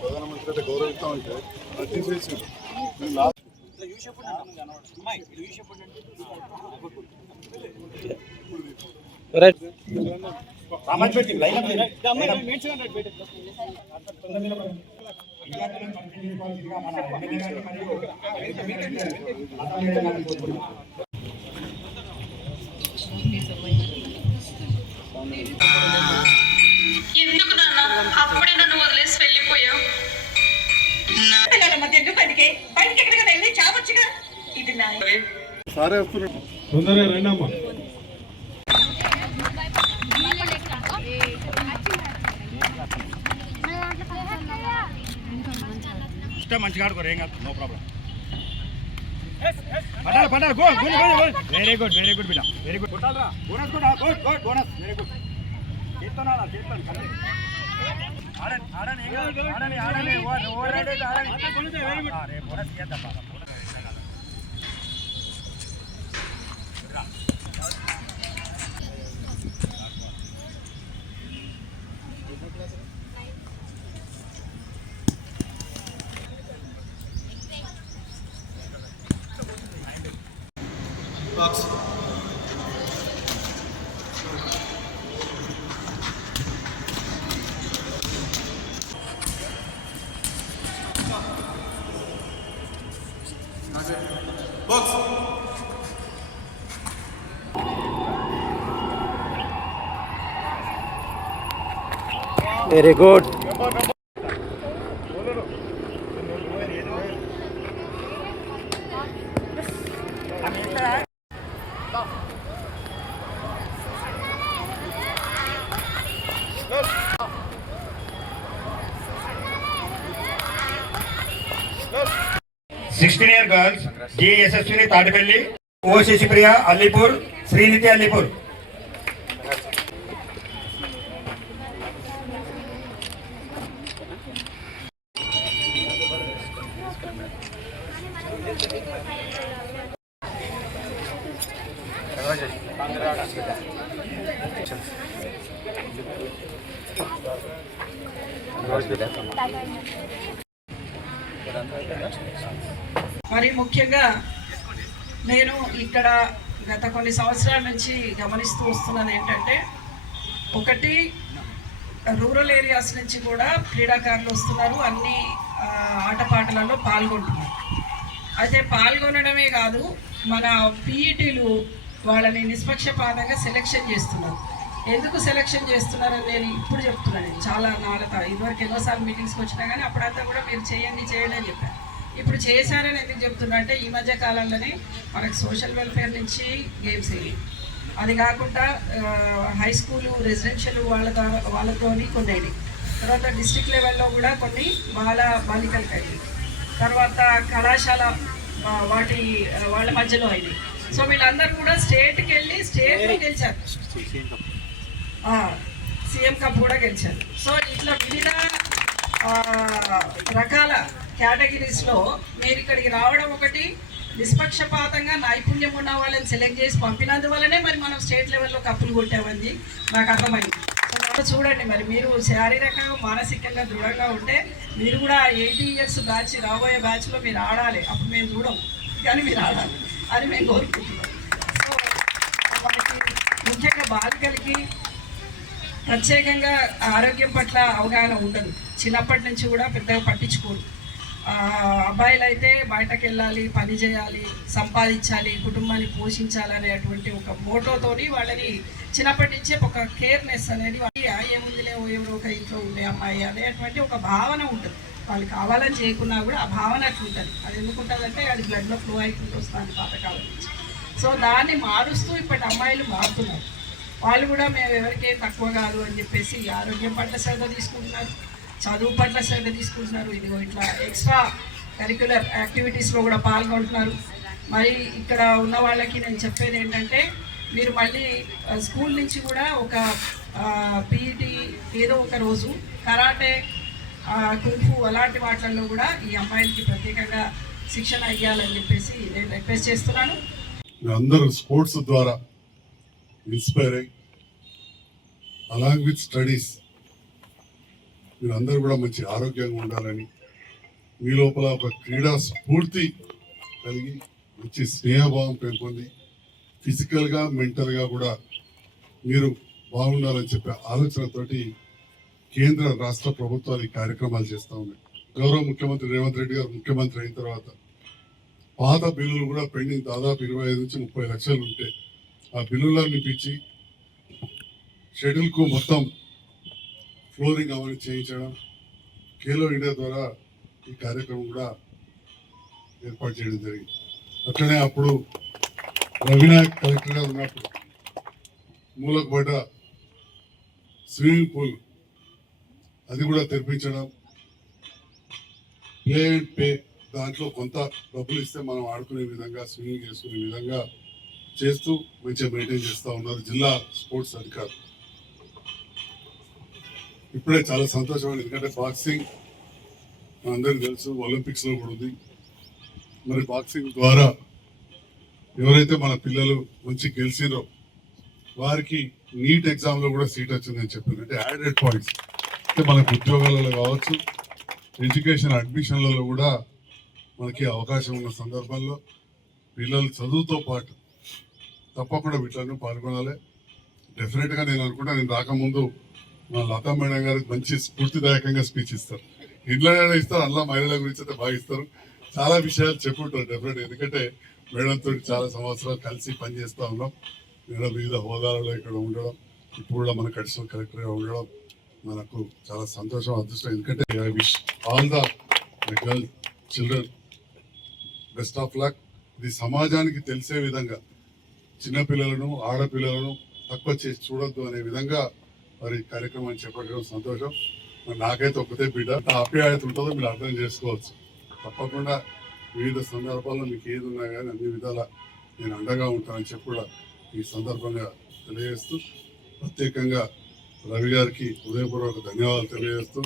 ప్రధానమంత్రి గౌరవిస్తా ఉంటే తీసేసి ఎందుకు నాన్న అప్పుడే నన్ను వదిలేసి వెళ్ళిపోయావు? బయటకి ఎక్కడికి వెళ్ళి చావచ్చుగా. ఇది నా సారే వస్తున్నాడు. తొందరగా రండి అమ్మా. మంచిగా ఆడుకోరు, ఏం కాదు, నో ప్రాబ్లం. పడాలి పడాలి, go go go. Very good బిడ్డ, వెరీ గుడ్. కొట్టాలరా, బోనస్ కూడా, good good, bonus, very good. చేస్తాను ఆడండి ఆడండి ఆడండి ఆడండి, ఓవర్ రైడ్ అయితే ఆడండి. అరే బోనస్ చేద్దాం బాగా. Box. Box. Very good. Look. 16-year girls, G. Yashaswini Tadipalli, O. Shashipriya Allipur, Sriniti Allipur. మరి ముఖ్యంగా నేను ఇక్కడ గత కొన్ని సంవత్సరాల నుంచి గమనిస్తూ వస్తున్నది ఏంటంటే, ఒకటి రూరల్ ఏరియాస్ నుంచి కూడా క్రీడాకారులు వస్తున్నారు, అన్ని ఆటపాటలలో పాల్గొంటున్నారు. అయితే పాల్గొనడమే కాదు, మన పీఈటీలు వాళ్ళని నిష్పక్షపాతంగా సెలెక్షన్ చేస్తున్నారు. ఎందుకు సెలెక్షన్ చేస్తున్నారని నేను ఇప్పుడు చెప్తున్నాను. చాలా నాలుగు ఇదివరకు ఎన్నోసార్లు మీటింగ్స్కి వచ్చినా కానీ అప్పుడంతా కూడా మీరు చేయండి అని చెప్పారు. ఇప్పుడు చేశారని ఎందుకు చెప్తున్నా అంటే, ఈ మధ్య కాలంలోనే మనకు సోషల్ వెల్ఫేర్ నుంచి గేమ్స్ అయ్యి, అది కాకుండా హై స్కూలు రెసిడెన్షియల్ వాళ్ళతోని కొన్ని అయ్యి, తర్వాత డిస్ట్రిక్ట్ లెవెల్లో కూడా కొన్ని బాలికలకి అయ్యి, తర్వాత కళాశాల వాళ్ళ మధ్యలో అయింది. సో వీళ్ళందరూ కూడా స్టేట్కి వెళ్ళి స్టేట్లో గెలిచారు, సీఎం కప్ కూడా గెలిచారు. సో ఇట్లా వివిధ రకాల కేటగిరీస్లో మీరు ఇక్కడికి రావడం ఒకటి, నిష్పక్షపాతంగా నైపుణ్యం ఉన్న వాళ్ళని సెలెక్ట్ చేసి పంపినందువల్లనే మరి మనం స్టేట్ లెవెల్లో కప్పులు కొట్టామని నాకు అర్థమైంది. సో చూడండి, మరి మీరు శారీరకంగా మానసికంగా దృఢంగా ఉంటే మీరు కూడా 80 years బ్యాచ్, రాబోయే బ్యాచ్లో మీరు ఆడాలి. అప్పుడు మేము చూడం కానీ మీరు ఆడాలి అని మేము కోరుకుంటున్నాం. సో మనకి ముఖ్యంగా బాలికలకి ప్రత్యేకంగా ఆరోగ్యం పట్ల అవగాహన ఉండదు, చిన్నప్పటి నుంచి కూడా పెద్దగా పట్టించుకోరు. అబ్బాయిలు అయితే బయటకు వెళ్ళాలి, పని చేయాలి, సంపాదించాలి, కుటుంబాన్ని పోషించాలి అనేటువంటి ఒక మోటోతోని వాళ్ళని చిన్నప్పటి నుంచే ఒక కేర్నెస్ అనేది, ఏముందిలే ఎవరో ఒక ఇంట్లో ఉండే అమ్మాయి అనేటువంటి ఒక భావన ఉంటుంది. వాళ్ళు కావాలని చేయకున్నా కూడా ఆ భావన అట్లా ఉంటుంది. అది ఎందుకు ఉంటుందంటే అది బ్లడ్లో ఫ్లో అయిపోతూ వస్తుంది పాతకాలం నుంచి. సో దాన్ని మారుస్తూ ఇప్పటి అమ్మాయిలు మారుతున్నారు. వాళ్ళు కూడా మేము ఎవరికేం తక్కువ కాదు అని చెప్పేసి ఆరోగ్యం పట్ల శ్రద్ధ తీసుకుంటున్నారు, చదువు పట్ల శ్రద్ధ తీసుకుంటున్నారు. ఇదిగో ఇట్లా ఎక్స్ట్రా కరిక్యులర్ యాక్టివిటీస్లో కూడా పాల్గొంటున్నారు. మరి ఇక్కడ ఉన్న వాళ్ళకి నేను చెప్పేది ఏంటంటే, మీరు మళ్ళీ స్కూల్ నుంచి కూడా ఒక పీఈటీ ఏదో ఒక రోజు కరాటే, కుంఫు అలాంటి వాటిల్లో కూడా ఈ అమ్మాయిలకి ప్రత్యేకంగా శిక్షణ ఇవ్వాలని చెప్పేసి నేను రిక్వెస్ట్ చేస్తున్నాను. అందరూ స్పోర్ట్స్ ద్వారా ఇన్స్పైర్ అయ్యి అలాంగ్ విత్ స్టడీస్ మీరు అందరూ కూడా మంచి ఆరోగ్యంగా ఉండాలని, మీ లోపల ఒక క్రీడా స్ఫూర్తి కలిగి మంచి స్నేహభావం పెంపొంది ఫిజికల్గా మెంటల్గా కూడా మీరు బాగుండాలని చెప్పే ఆలోచనతోటి కేంద్ర రాష్ట్ర ప్రభుత్వాలు ఈ కార్యక్రమాలు చేస్తూ ఉన్నాయి. గౌరవ ముఖ్యమంత్రి రేవంత్ రెడ్డి గారు ముఖ్యమంత్రి అయిన తర్వాత పాత బిల్లులు కూడా పెండింగ్ దాదాపు 25 నుంచి 30 లక్షలు ఉంటే ఆ బిల్లులన్నీ పిచ్చి షెడ్యూల్కు మొత్తం ఫ్లోరింగ్ అవన్నీ చేయించడం, ఖేలో ఇండియా ద్వారా ఈ కార్యక్రమం కూడా ఏర్పాటు చేయడం జరిగింది. అట్లనే అప్పుడు రవినాయక్ కలెక్టర్ గారు ఉన్నప్పుడు మూలకు పడ్డ స్విమ్మింగ్ పూల్ అది కూడా తెరిపించడం, ప్లే అండ్ పే దాంట్లో కొంత డబ్బులు ఇస్తే మనం ఆడుకునే విధంగా స్విమ్మింగ్ చేసుకునే విధంగా చేస్తూ మంచిగా మెయింటైన్ చేస్తూ ఉన్నారు జిల్లా స్పోర్ట్స్ అధికారులు. ఇప్పుడే చాలా సంతోషమైంది, ఎందుకంటే బాక్సింగ్ మనందరికీ తెలుసు ఒలింపిక్స్ లో కూడా ఉంది. మరి బాక్సింగ్ ద్వారా ఎవరైతే మన పిల్లలు మంచి గెలిచిరో వారికి నీట్ ఎగ్జామ్ లో కూడా సీట్ వచ్చిందని చెప్పింది. అంటే యాడెడ్ పాయింట్స్ అంటే మనకు ఉద్యోగాలలో కావచ్చు, ఎడ్యుకేషన్ అడ్మిషన్లలో కూడా మనకి అవకాశం ఉన్న సందర్భంలో పిల్లలు చదువుతో పాటు తప్పకుండా వీటిలో పాల్గొనాలి. డెఫినెట్గా నేను అనుకుంటా, నేను రాకముందు మా లతా మేడం గారికి మంచి స్ఫూర్తిదాయకంగా స్పీచ్ ఇస్తారు. ఇంట్లోనే ఇస్తారు, అందులో మహిళల గురించి అయితే బాగా ఇస్తారు. చాలా విషయాలు చెప్పుకుంటారు డెఫినెట్, ఎందుకంటే మేడంతో చాలా సంవత్సరాలు కలిసి పనిచేస్తూ ఉన్నాం. మేడం వివిధ హోదాలలో ఇక్కడ ఉండడం, ఇప్పుడు కూడా మనకు అడిషనల్ కలెక్టర్గా ఉండడం మనకు చాలా సంతోషం, అదృష్టం. ఎందుకంటే I wish all the girl children best of luck. ఇది సమాజానికి తెలిసే విధంగా చిన్నపిల్లలను ఆడపిల్లలను తక్కువ చేసి చూడొద్దు అనే విధంగా మరి కార్యక్రమాన్ని చేపట్టడం సంతోషం. మరి నాకైతే ఒక్కతే బిడ్డ, నా ఆప్యాయత ఉంటుందో మీరు అర్థం చేసుకోవచ్చు. తప్పకుండా వివిధ సందర్భాల్లో మీకు ఏది ఉన్నా కానీ అన్ని విధాల నేను అండగా ఉంటానని చెప్పి కూడా ఈ సందర్భంగా తెలియజేస్తూ, ప్రత్యేకంగా రవి గారికి హృదయపూర్వక ధన్యవాదాలు తెలియజేస్తూ